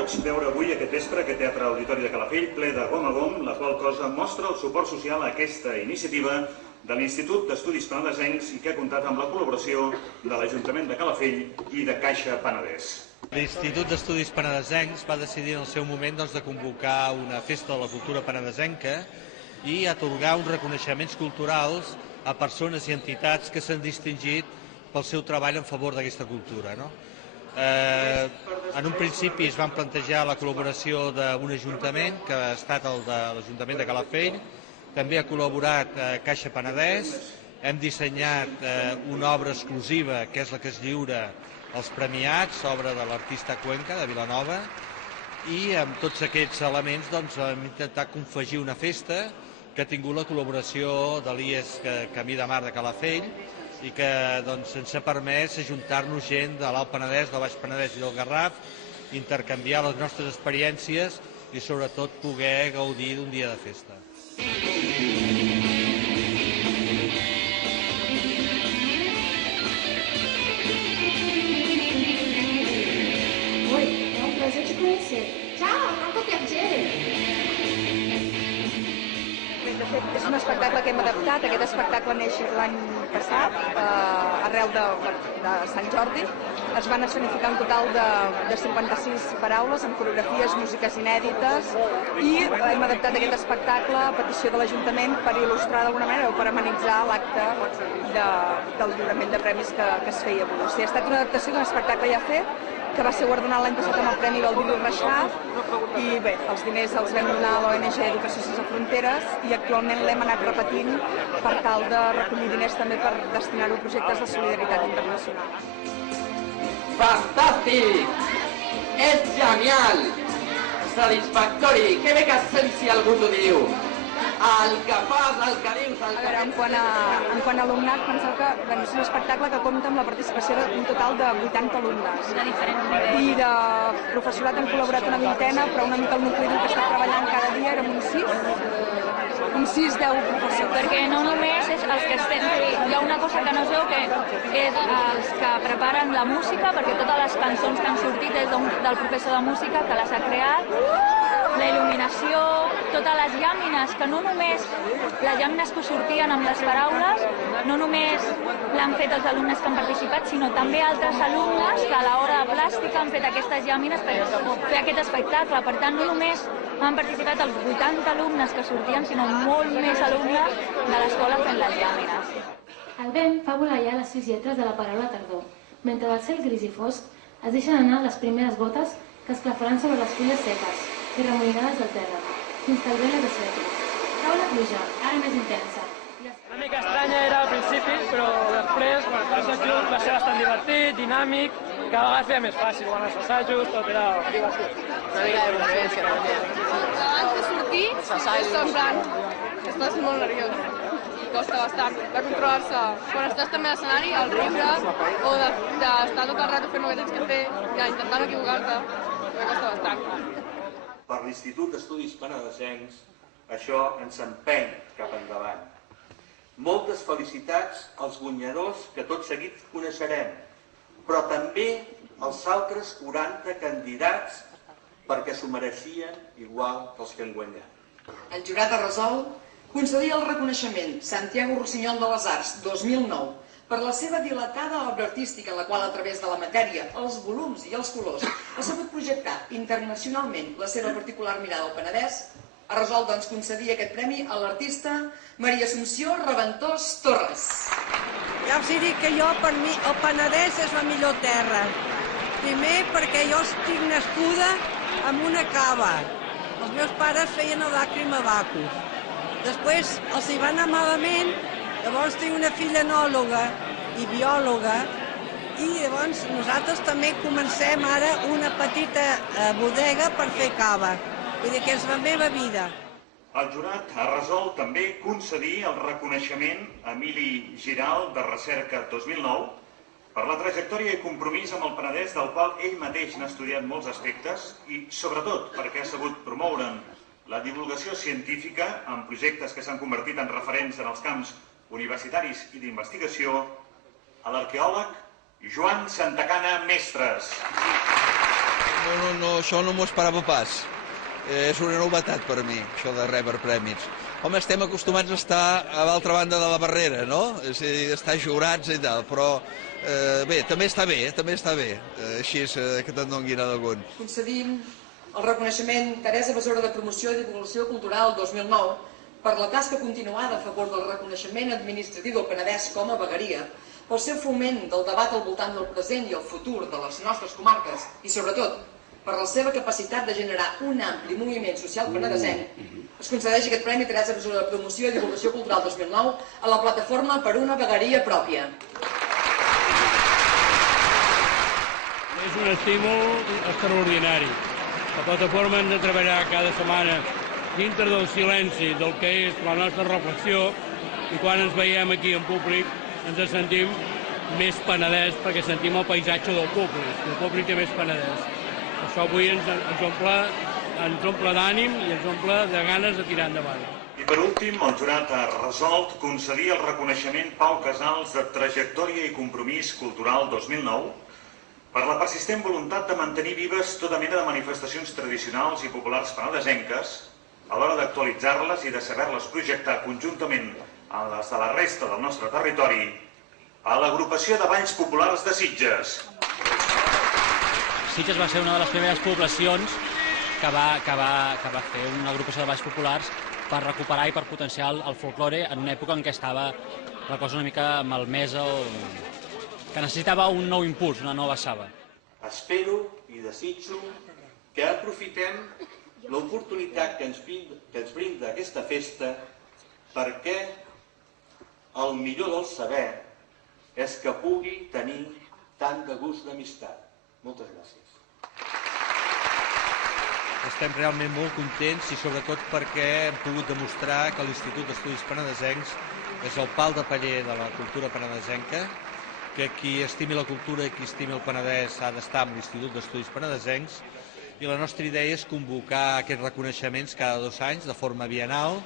goig veure avui aquest vespre aquest Teatre Auditori de Calafell ple de gom a gom, la qual cosa mostra el suport social a aquesta iniciativa de l'Institut d'Estudis Penedesencs i que ha comptat amb la col·laboració de l'Ajuntament de Calafell i de Caixa Penedès. L'Institut d'Estudis Penedesencs va decidir en el seu moment de convocar una festa de la cultura penedesenca i atorgar uns reconeixements culturals a persones i entitats que s'han distingit pel seu treball en favor d'aquesta cultura. En un principi es van plantejar la col·laboració d'un ajuntament, que ha estat el de l'Ajuntament de Calafell, també ha col·laborat Caixa Penedès, hem dissenyat una obra exclusiva, que és la que es lliura als premiats, obra de l'artista Cuenca, de Vilanova, i amb tots aquests elements hem intentat confegir una festa que ha tingut la col·laboració de l'IES Camí de Mar de Calafell i que ens ha permès ajuntar-nos gent de l'Alt Penedès, del Baix Penedès i del Garraf, intercanviar les nostres experiències i sobretot poder gaudir d'un dia de festa. Oi, è un piacere te conhecer. Ciao, molto piacere. De fet, és un espectacle que hem adaptat. Aquest espectacle neix l'any passat, arrel de Sant Jordi. Es van escenificar un total de 56 paraules amb coreografies, músiques inèdites i hem adaptat aquest espectacle a petició de l'Ajuntament per il·lustrar d'alguna manera o per amenitzar l'acte del lliurament de premis que es feia avui. O sigui, ha estat una adaptació d'un espectacle ja fet que va ser guardonat l'any passat amb el Premi Baldiri Reixac i bé, els diners els vam donar a l'ONG Educació Sense Fronteres i actualment l'hem anat repetint per tal de recollir diners també per destinar-ho a projectes de solidaritat internacional. Fantàstic! És genial! Satisfactori! Que bé que sents si algú t'ho diu! El que fas, el que dius, el que... A veure, en quant a alumnat, penseu que és un espectacle que compta amb la participació d'un total de 80 alumnes. De diferents nivells. I de professorat han col·laborat una vintena, però una mica el nucli dur que està treballant cada dia érem uns 6-10 professors. Perquè no només és els que estem... Hi ha una cosa que no es veu, que és els que preparen la música, perquè totes les cançons que han sortit és del professor de música que les ha creat, la il·luminació, totes les llàmines, que no només les llàmines que sortien amb les paraules, no només l'han fet els alumnes que han participat, sinó també altres alumnes que a l'hora de plàstica han fet aquestes llàmines per fer aquest espectacle. Per tant, no només han participat els 80 alumnes que sortien, sinó molt més alumnes de l'escola fent les llàmines. El vent fa volar ja les 6 lletres de la paraula tardor. Mentre el cel gris i fosc es deixen anar les primeres gotes que esclafaran sobre les fulles seques i remolinades del terra, fins que el vent les desfeti. Cau la pluja, ara més intensa. Una mica estranya era al principi, però després, quan els assajos va ser bastant divertit, dinàmic, cada vegada feia més fàcil, quan els assajos tot era divertit. Una mica de convivència, no? Abans de sortir, és semblant, estàs molt nerviós. Costa bastant de controlar-se. Quan estàs també a l'escenari, el riure o d'estar tot el rato fent el que tens que fer i intentar no equivocar-te, costa bastant. Per l'Institut d'Estudis Penedesencs, això ens empeny cap endavant. Moltes felicitats als guanyadors que tot seguit coneixerem, però també als altres 40 candidats perquè s'ho mereixien igual que els que han guanyat. El jurat ha resolt concedir el reconeixement Santiago Rossinyol de les Arts 2009 per la seva dilatada obra artística en la qual a través de la matèria, els volums i els colors ha sabut projectar internacionalment la seva particular mirada al Penedès. Ha resolt doncs concedir aquest premi a l'artista Maria Assumpció Reventós Torres. Ja us he dit que jo, per mi, el Penedès és la millor terra. Primer perquè jo estic nascuda amb una cava. Els meus pares feien el làcrima Bacus. Després els hi va anar malament, llavors tinc una filla enòloga i biòloga i llavors nosaltres també comencem ara una petita bodega per fer cava. Vull dir que és la meva vida. El jurat ha resolt també concedir el reconeixement a Emili Giral de Recerca 2009 per la trajectòria i compromís amb el Penedès del qual ell mateix n'ha estudiat molts aspectes i sobretot perquè ha sabut promoure'n la divulgació científica amb projectes que s'han convertit en referents en els camps universitaris i d'investigació, a l'arqueòleg Joan Santacana Mestres. No, això no m'ho esperava pas. És una novetat per mi, això de rebre premis. Home, estem acostumats a estar a l'altra banda de la barrera, no? És a dir, estar jurats i tal, però bé, també està bé, així que te'n donguin algun. Concedim el reconeixement Teresa Besora de Promoció i Divulgació Cultural 2009 per la tasca continuada a favor del reconeixement administratiu del Penedès com a vegueria, pel seu foment del debat al voltant del present i el futur de les nostres comarques i, sobretot, per la seva capacitat de generar un ampli moviment social penedesenc, es concedeix aquest Premi Teresa Besora de Promoció i Divulgació Cultural 2009 a la plataforma Per una vegueria pròpia. És un estímul extraordinari. La plataforma hem de treballar cada setmana dintre del silenci del que és la nostra reflexió i quan ens veiem aquí en públic ens sentim més Penedès perquè sentim el paisatge del públic té més Penedès. Això avui ens omple d'ànim i ens omple de ganes de tirar endavant. I per últim, el jurat ha resolt concedir el reconeixement Pau Casals de Trajectòria i Compromís Cultural 2009 per la persistent voluntat de mantenir vives tota mena de manifestacions tradicionals i populars penedesenques a l'hora d'actualitzar-les i de saber-les projectar conjuntament amb les de la resta del nostre territori a l'agrupació de Balls Populars de Sitges. Sitges va ser una de les primeres poblacions que va fer una agrupació de balls populars per recuperar i per potenciar el folklore en una època en què estava la cosa una mica malmesa o que necessitava un nou impuls, una nova saba. Espero i desitjo que aprofitem l'oportunitat que ens brinda aquesta festa perquè el millor del saber és que pugui tenir tant de gust d'amistat. Moltes gràcies. Estem realment molt contents i sobretot perquè hem pogut demostrar que l'Institut d'Estudis Penedesencs és el pal de paller de la cultura penedesenca, que qui estimi la cultura i qui estimi el Penedès ha d'estar amb l'Institut d'Estudis Penedesencs i la nostra idea és convocar aquests reconeixements cada 2 anys de forma biennal,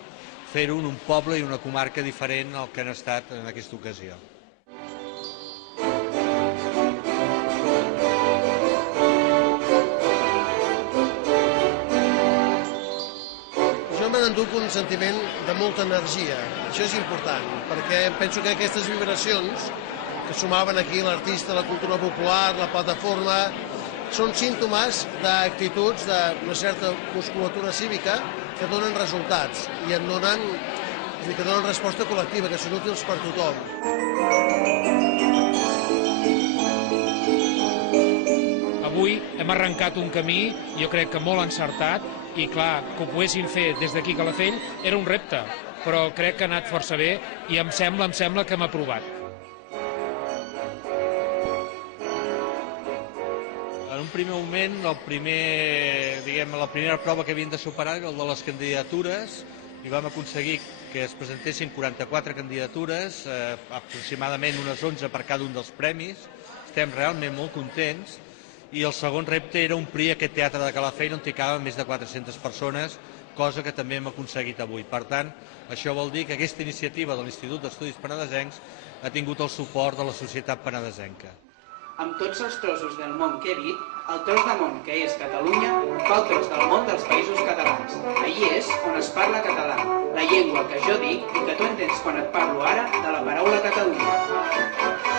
fer-ho en un poble i una comarca diferent al que han estat en aquesta ocasió. M'enduc un sentiment de molta energia. Això és important, perquè penso que aquestes vibracions que sumaven aquí l'artista, la cultura popular, la plataforma, són símptomes d'actituds d'una certa musculatura cívica que donen resultats i que donen resposta col·lectiva, que són útils per tothom. Avui hem arrencat un camí, jo crec que molt encertat, i clar, que ho poguessin fer des d'aquí a Calafell era un repte, però crec que ha anat força bé i em sembla que hem aprovat. En un primer moment, la primera prova que havien de superar era el de les candidatures i vam aconseguir que es presentessin 44 candidatures, aproximadament unes 11 per cada un dels premis. Estem realment molt contents. I el segon repte era omplir aquest teatre de Calafell on hi caben més de 400 persones, cosa que també hem aconseguit avui. Per tant, això vol dir que aquesta iniciativa de l'Institut d'Estudis Penedesencs ha tingut el suport de la societat penedesenca. Amb tots els trossos del món que he dit, el tros de món que és Catalunya fa el tros del món dels països catalans. Allí és on es parla català, la llengua que jo dic i que tu entens quan et parlo ara de la paraula Catalunya.